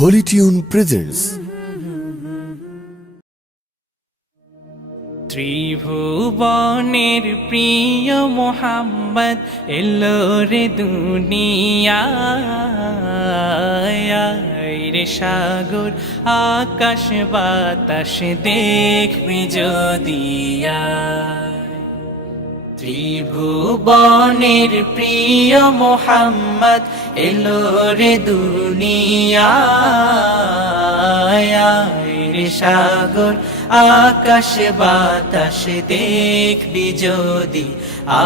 Holy Tune presents ত্রিভুবনের প্রিয় মোহাম্মদ এলো রে দুনিয়ায় রে সাগর আকাশ বাতাস দেখবি যদিয়া ত্রিভুবনের প্রিয় মোহাম্মদ এলো রে দুনিয়ায় রে সাগর আকাশ বাতাস দেখবি যদি আয়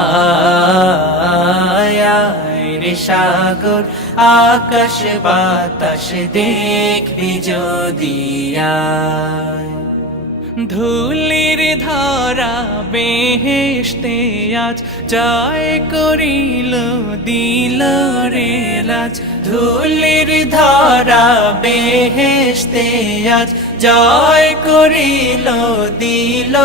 রে সাগর আকাশ বাতাস দেখবি যদি ধুলির ধরা বেহেশতে আজ জয় করিল দিল রে লাজ ধুলির ধরা বেহেশতে আজ জয় করিল দিল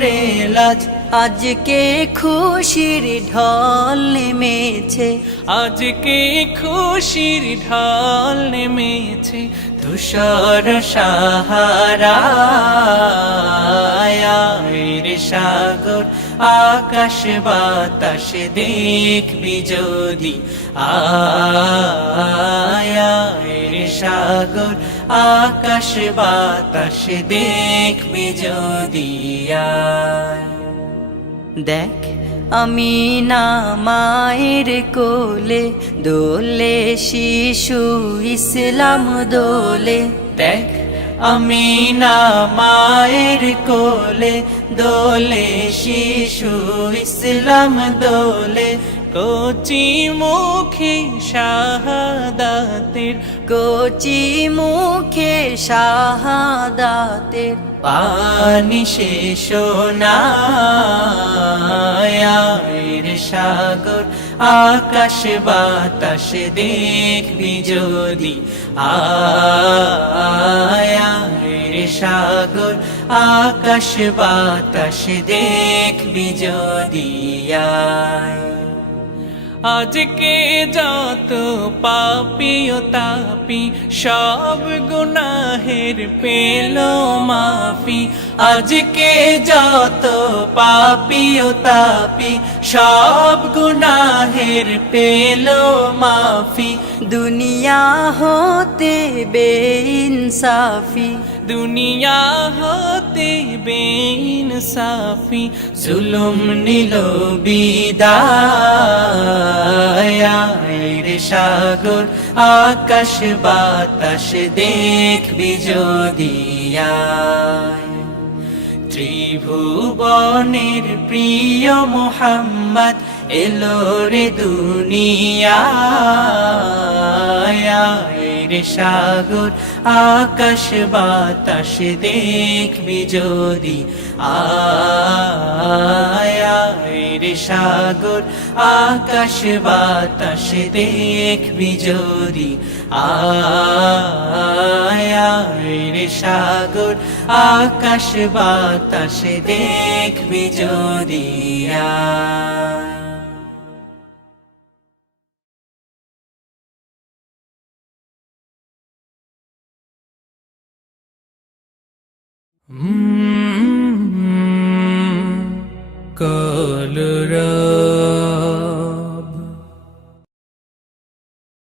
রে লাজ আজকে খুশির ঢল নেমেছে, আজকে খুশির ঢল নেমেছে ধূসর সাহারায় রে সাগর আকাশ বাতাস দেখবি যদি আয় রে সাগর আকাশ বাতাস দেখবি যদি দেখ আমি না মায়ের কোলে দোলে শিশু ইসলাম দোলে। দেখ আমি না মায়ের কোলে দোলে শিশু ইসলাম দোলে কচি মুখে শাহাদাতের কচি মুখে শাহাদাতের পানি শেষ রে সাগর আকাশ বাতাস দেখবি যদি আয় রে সাগর আকাশ বাতাস দেখবি যদি আজকে যত পাপী ও তাপি সব গুনাহের পেল মাফি আজকে যত পাপী ও তাপি সব গুনাহের পেল মাফি দুনিয়া হতে বেইনসাফি দুনিয়া হতে বেইনসাফি জুলুম নিল বিদায় রে সাগর আকাশ বাতাস দেখবি যদি ত্রিভুবনের প্রিয় মোহাম্মদ এলো রে দুনিয়ায় রে সাগর আকাশ বাতাস দেখবি যদি আয় রে সাগর আকাশ বাতাস দেখবি যদি আয় রে সাগর আকাশ বাতাস দেখবি যদি কলরা